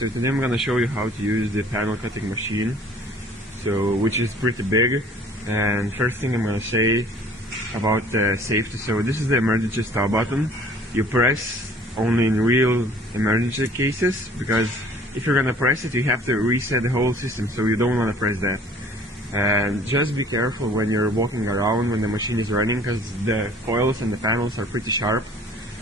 So today I'm gonna show you how to use the panel cutting machine, which is pretty big. And first thing I'm gonna say about the safety. So this is the emergency stop button. You press only in real emergency cases, because if you're gonna press it, you have to reset the whole system. So you don't want to press that. And just be careful when you're walking around when the machine is running, because the coils and the panels are pretty sharp.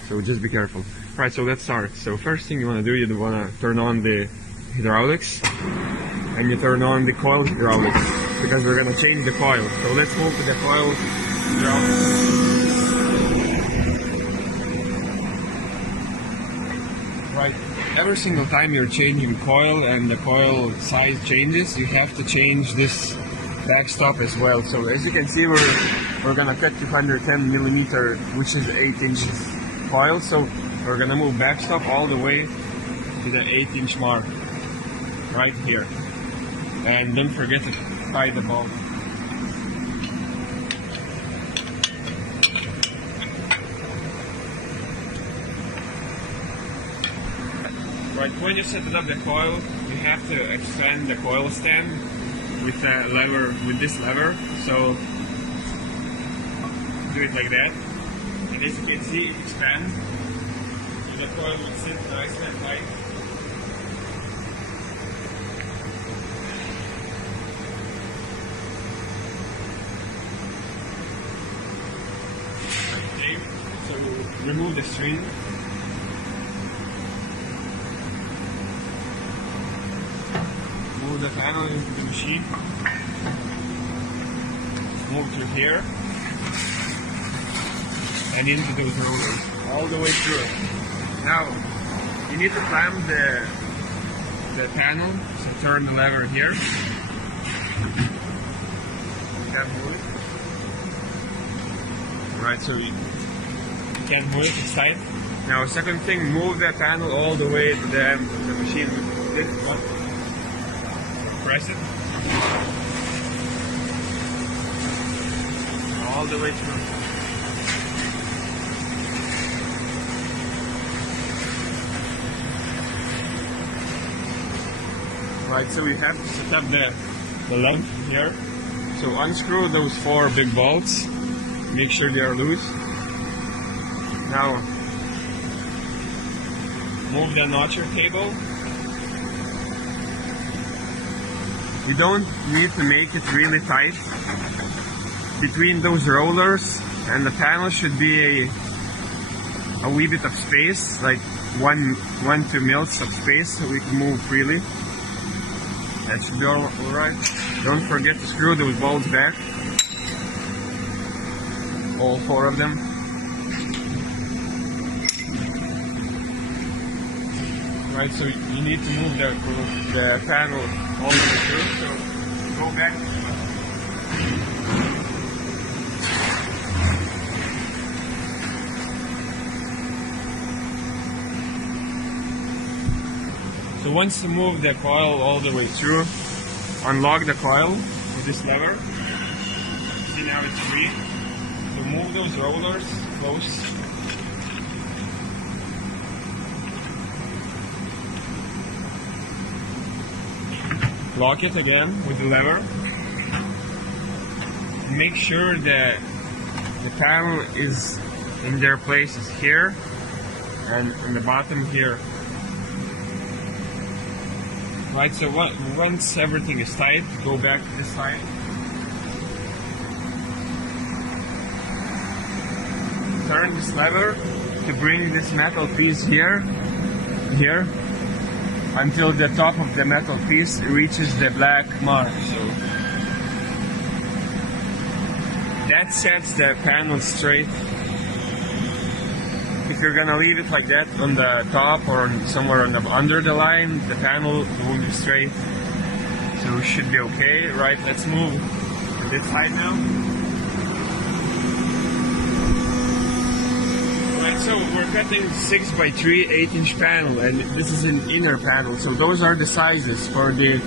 So just be careful. Right, so let's start. So first thing you want to do, you want to turn on the hydraulics, and you turn on the coil hydraulics, because we're going to change the coil. So let's move to the coil hydraulics. Right, every single time you're changing coil and the coil size changes, you have to change this backstop as well. So as you can see, we're going to cut 210 millimeter, which is 8 inches coil. So we're gonna move backstop all the way to the 8-inch mark right here, and don't forget to tie the bolt. Right, when you set up the coil, you have to expand the coil stand with a lever, with this lever. So do it like that. And as you can see, it expands, and the coil will sit nice and tight. Okay, so remove the string. Move the panel into the machine. Move to here. And into those rollers, all the way through. Now, you need to clamp the panel, so turn the lever here. You can't move it. Right, so you can't move it, it's tight. Now, second thing, move the panel all the way to the end of the machine. This one. Press it. All the way through. Right, so we have to set up the length here. So unscrew those 4 big bolts. Make sure they are loose. Now, move the notcher cable. We don't need to make it really tight. Between those rollers and the panel should be a wee bit of space, like 1-2 mils of space, so we can move freely. That should be alright. Don't forget to screw those bolts back. All 4 of them. Right, so you need to move the panel all the way through. So go back. So once you move the coil all the way through, unlock the coil with this lever. See, now it's free. So move those rollers close. Lock it again with the lever. Make sure that the panel is in their places here and in the bottom here. Right, so once everything is tight, go back to this side. Turn this lever to bring this metal piece here, until the top of the metal piece reaches the black mark. So that sets the panel straight. If you're gonna leave it like that on the top or somewhere under the line, the panel won't be straight. So it should be okay. Right, let's move to this side now. Right, so we're cutting 6x3 8-inch panel, and this is an inner panel. So those are the sizes for the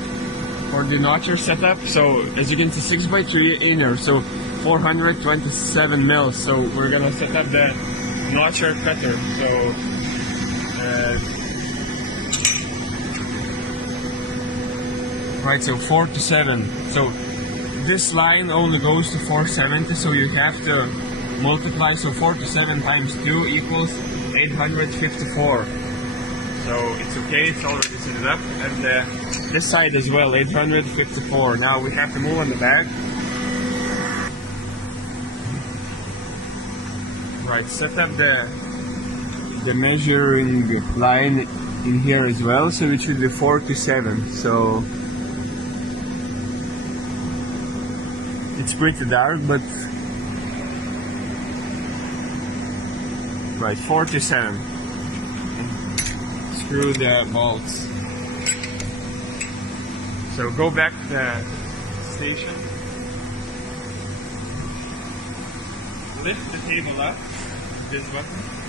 notcher setup. So as you can see, 6x3 inner, so 427 mils. So we're gonna set up the notcher cutter. So Right, so 4 to 7. So this line only goes to 470, so you have to multiply. So 4 to 7 times 2 equals 854. So it's okay, it's already set it up. And this side as well, 854. Now we have to move on the back. Right, set up the measuring line in here as well, so it should be 4 to 7. So it's pretty dark, but right, 4 to 7. Screw the bolts. So go back to the station. Lift the table up with this button.